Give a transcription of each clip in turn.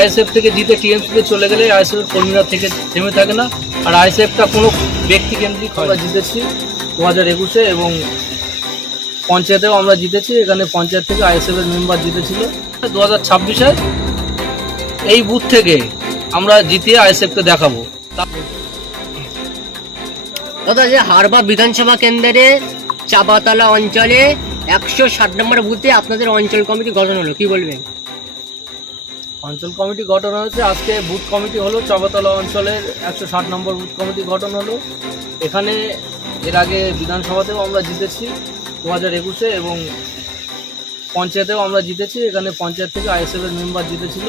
ISF থেকে জিতে টিএমসিতে চলে গেলে আইএসএফ কর্মীরা থেকে থেমে থাকে না। আর আইএসএফটা কোনো ব্যক্তি কেন্দ্রিক আমরা জিতেছি দু হাজার একুশে এবং পঞ্চায়েতেও আমরা জিতেছি। এখানে পঞ্চায়েত থেকে আইএসএফ এর মেম্বার জিতেছিল। দু হাজার ছাব্বিশে এই বুথ থেকে আমরা জিতিয়ে আইএসএফকে দেখাবো। দাদা যে হারবা বিধানসভা কেন্দ্রে চাপাতলা অঞ্চলে একশো ষাট নম্বর বুথে আপনাদের অঞ্চল কমিটি গঠন হলো, কি বলবেন? অঞ্চল কমিটি গঠন হয়েছে। আজকে বুথ কমিটি হলো চবতলা অঞ্চলের একশো ষাট নম্বর বুথ কমিটি গঠন হলো। এখানে এর আগে বিধানসভাতেও আমরা জিতেছি দু হাজার একুশে এবং পঞ্চায়েতেও আমরা জিতেছি। এখানে পঞ্চায়েত থেকে আইএসএফ এর মেম্বার জিতেছিল।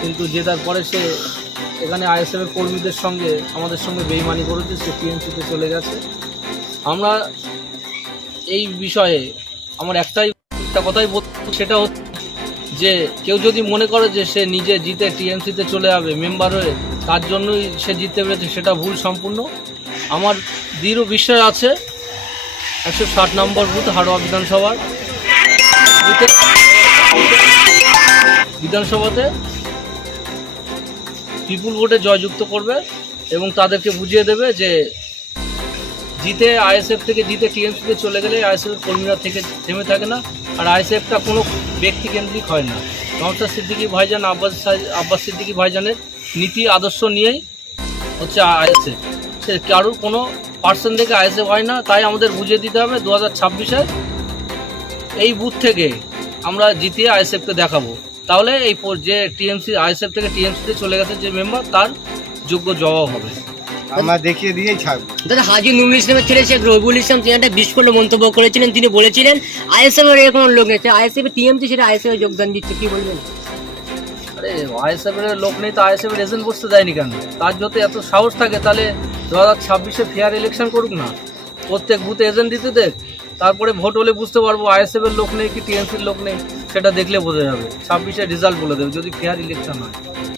কিন্তু জেতার পরে সে এখানে আইএসএফ এর কর্মীদের সঙ্গে, আমাদের সঙ্গে বেইমানি করেছে, সে টিএমসিতে চলে গেছে। আমরা এই বিষয়ে আমার একটাই একটা কথাই সেটা হচ্ছে যে কেউ যদি মনে করে যে সে নিজে জিতে টিএমসিতে চলে যাবে মেম্বার হয়ে, তার জন্যই সে জিততে পেরেছে, সেটা ভুল সম্পূর্ণ। আমার দৃঢ় বিশ্বাস আছে, একশো ষাট নম্বর বুথ, হাড়োয়া বিধানসভার। বিধানসভাতে পিপুল ভোটে জয়যুক্ত করবে এবং তাদেরকে বুঝিয়ে দেবে যে জিতে আইএসএফ থেকে জিতে টিএমসিতে চলে গেলে আইএসএফ কর্মীরা থেকে থেমে থাকে না, আর আইএসএফটা কোনো ব্যক্তি কেন্দ্রিক হয় না। নমস্কার সিদ্দিকী ভাইজান, আব্বাস আব্বাস সিদ্দিকী ভাইজানের নীতি আদর্শ নিয়েই হচ্ছে আইএসএফ। সে কারোর কোনো পার্সন থেকে আইএসএফ হয় না, তাই আমাদের বুঝিয়ে দিতে হবে দু হাজার ছাব্বিশে এই বুথ থেকে আমরা জিতিয়ে আইএসএফকে দেখাবো। তাহলে এই যে টিএমসি, আইএসএফ থেকে টিএমসিতে চলে গেছে যে মেম্বার তার যোগ্য জবাব হবে। আমরা দেখিয়ে দিয়েই ছাড়বো। দাদা হাজি নুরুল ইসলামের ছেলে শেখ রবিউল ইসলাম তিনি একটা বিস্ফোরণ মন্তব্য করেছিলেন তিনি বলেছিলেন আইএসএফ এর কোনো লোক নেই। আইএসএফ টিএমসি সেটা আইএসএফ এ যোগদান দিচ্ছে কি বলবেন? আরে আইএসএফ এর লোক নেই তো আইএসএফ এর এজেন্ট বসতে দেয়নি কেন? তার যদি এত সাহস থাকে তাহলে দু হাজার ছাব্বিশে ফেয়ার ইলেকশন করুক না। প্রত্যেক বুথে এজেন্ট দিতে দেখ। তারপরে ভোট হলে বুঝতে পারব আইএসএফ এর লোক নেই কি টিএমসির লোক নেই সেটা দেখলে বোঝা যাবে। ছাব্বিশে রেজাল্ট বলে দেবে যদি ফেয়ার ইলেকশন হয়।